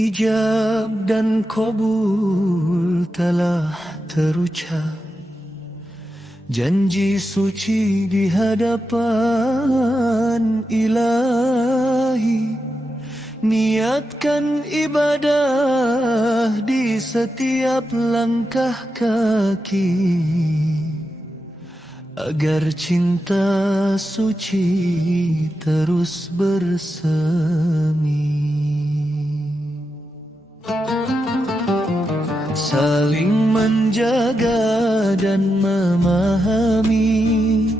ijab dan qabul telah terucap, janji suci di hadapan Ilahi. Niatkan ibadah di setiap langkah kaki, agar cinta suci terus bersemi. Saling menjaga dan memahami,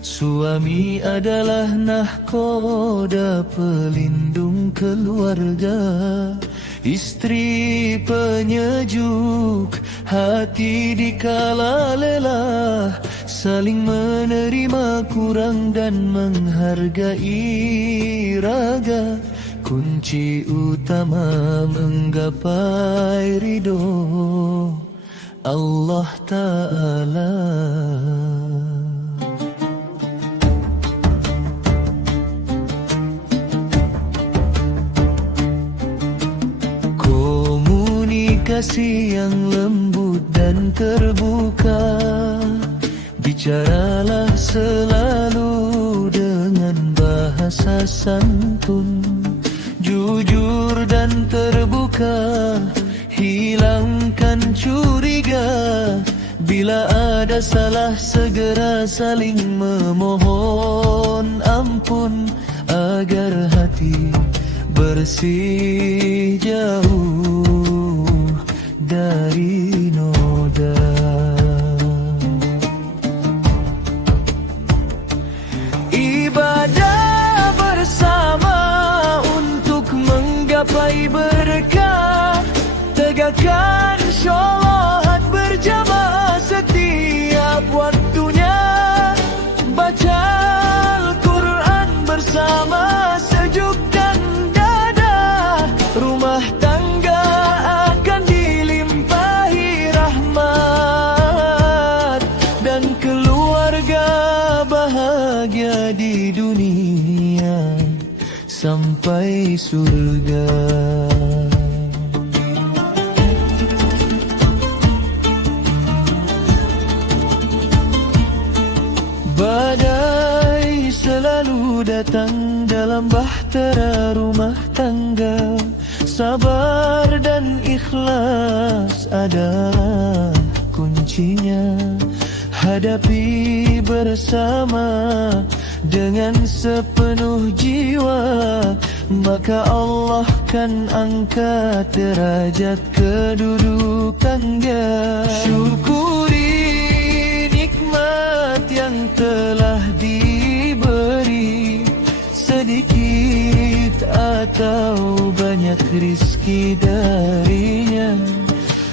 suami adalah nahkoda pelindung keluarga, istri penyejuk hati dikala lelah, saling menerima kurang dan menghargai raga, kunci utama menggapai ridho Allah Ta'ala. Komunikasi yang lembut dan terbuka, bicaralah selalu dengan bahasa santun, jujur dan terbuka, hilangkan curiga. Bila ada salah segera saling memohon ampun, agar hati bersih jauh dari noda. Ibadah bersama untuk menggapai berkah, tegakkan syolahat berjamaah setiap waktunya, baca Al-Quran bersama sejukkan dada, rumah tangga akan dilimpahi rahmat, dan keluarga bahagia di dunia sampai surga. Badai selalu datang dalam bahtera rumah tangga, sabar dan ikhlas adalah kuncinya. Hadapi bersama dengan sepenuh jiwa, maka Allah kan angkat derajat kedudukannya. Syukuri nikmat yang telah diberi, sedikit atau banyak rizki darinya.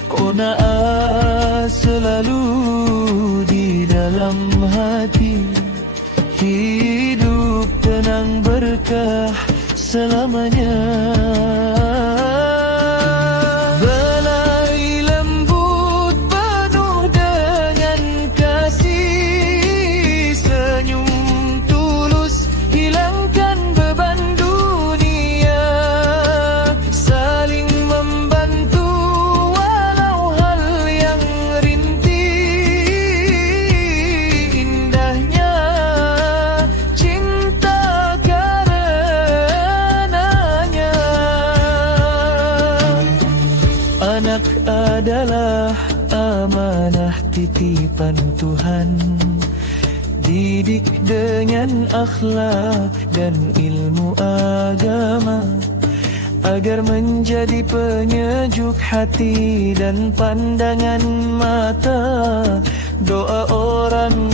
Qanaah selalu di dalam hati, hidup tenang berkah selamanya. Belai lembut penuh dengan kasih, senyum tulus hilangkan beban dunia, saling membantu walau hal yang rintik. Indahnya cinta karenanya. Anak adalah amanah titipan Tuhan, didik dengan akhlak dan ilmu agama, agar menjadi penyejuk hati dan pandangan mata. Doa orang